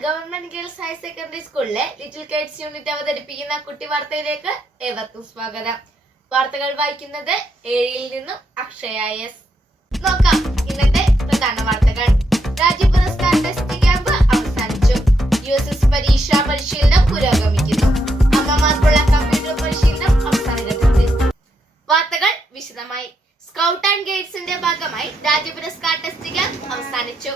Government girls secondary little unit അവതരിപ്പിക്കുന്ന കുട്ടി വാർത്തയിലേക്ക് ഏവർക്കും സ്വാഗതം. വാർത്തകൾ വായിക്കുന്നത് ഏഴിൽ നിന്നും അക്ഷയ എസ്. നോക്കാം. ഇന്നത്തെ പ്രധാന വാർത്തകൾ. രാജ്യ പുരസ്കാര ടെസ്റ്റ് ക്യാമ്പ് അവസാനിച്ചു. യു എസ് എസ് പരീക്ഷാ പരിശീലനം പുരോഗമിക്കുന്നു. അമ്മമാർക്കുള്ള കമ്പ്യൂട്ടർ പരിശീലനം അവസാന ഘട്ടത്തിൽ വാർത്തകൾ വിശദമായി. സ്കൗട്ട് ആൻഡ് ഗൈഡ്സിന്റെ ഭാഗമായി രാജ്യ പുരസ്കാർ ടെസ്റ്റ് ക്യാമ്പ് അവസാനിച്ചു.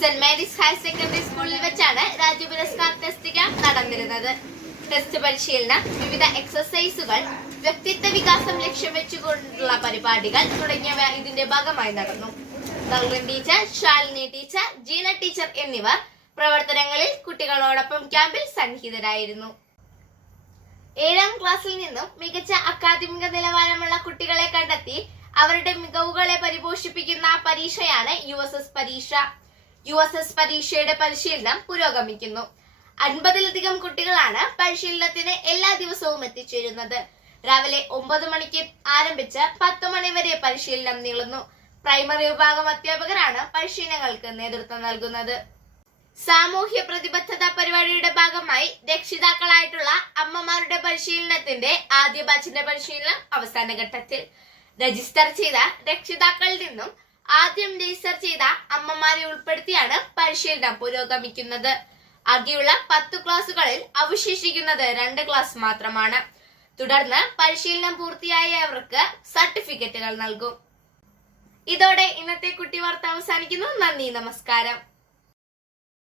സെന്റ് മേരീസ് ഹയർ സെക്കൻഡറി സ്കൂളിൽ വെച്ചാണ് രാജ്യ പുരസ്കാർ ടെസ്റ്റ് ക്യാമ്പ് നടന്നിരുന്നത്. ടെസ്റ്റ് പരിശീലനം വിവിധ എക്സസൈസുകൾ വ്യക്തിത്വ വികാസം ലക്ഷ്യം വെച്ചുകൊണ്ടുള്ള പരിപാടികൾ തുടങ്ങിയവ ഇതിന്റെ ഭാഗമായി നടന്നു. Teacher Shalini teacher Jeena teacher എന്നിവർ പ്രവർത്തനങ്ങളിൽ കുട്ടികളോടൊപ്പം ക്യാമ്പിൽ സന്നിഹിതരായിരുന്നു. ഏഴാം ക്ലാസ്സിൽ നിന്നും മികച്ച അക്കാദമിക നിലവാരമുള്ള കുട്ടികളെ കണ്ടെത്തി അവരുടെ മികവുകളെ പരിപോഷിപ്പിക്കുന്ന പരീക്ഷയാണ് യു പരീക്ഷ. യു പരീക്ഷയുടെ പരിശീലനം പുരോഗമിക്കുന്നു. അൻപതിലധികം കുട്ടികളാണ് പരിശീലനത്തിന് എല്ലാ ദിവസവും എത്തിച്ചേരുന്നത്. രാവിലെ ഒമ്പത് മണിക്ക് ആരംഭിച്ച് പത്ത് മണി വരെ പരിശീലനം നീളുന്നു. പ്രൈമറി വിഭാഗം അധ്യാപകരാണ് പരിശീലനങ്ങൾക്ക് നേതൃത്വം നൽകുന്നത്. സാമൂഹ്യ പ്രതിബദ്ധത പരിപാടിയുടെ ഭാഗമായി രക്ഷിതാക്കളായിട്ടുള്ള അമ്മമാരുടെ പരിശീലനത്തിന്റെ ആദ്യ ബാച്ചിന്റെ പരിശീലനം അവസാന ഘട്ടത്തിൽ. രജിസ്റ്റർ ചെയ്ത രക്ഷിതാക്കളിൽ നിന്നും ആദ്യം രജിസ്റ്റർ ചെയ്ത അമ്മമാരെ ഉൾപ്പെടുത്തിയാണ് പരിശീലനം പുരോഗമിക്കുന്നത്. ആകെയുള്ള പത്ത് ക്ലാസുകളിൽ അവശേഷിക്കുന്നത് രണ്ട് ക്ലാസ് മാത്രമാണ്. തുടർന്ന് പരിശീലനം പൂർത്തിയായവർക്ക് സർട്ടിഫിക്കറ്റുകൾ നൽകും. ഇതോടെ ഇന്നത്തെ കുട്ടി വാർത്ത അവസാനിക്കുന്നു. നന്ദി നമസ്കാരം.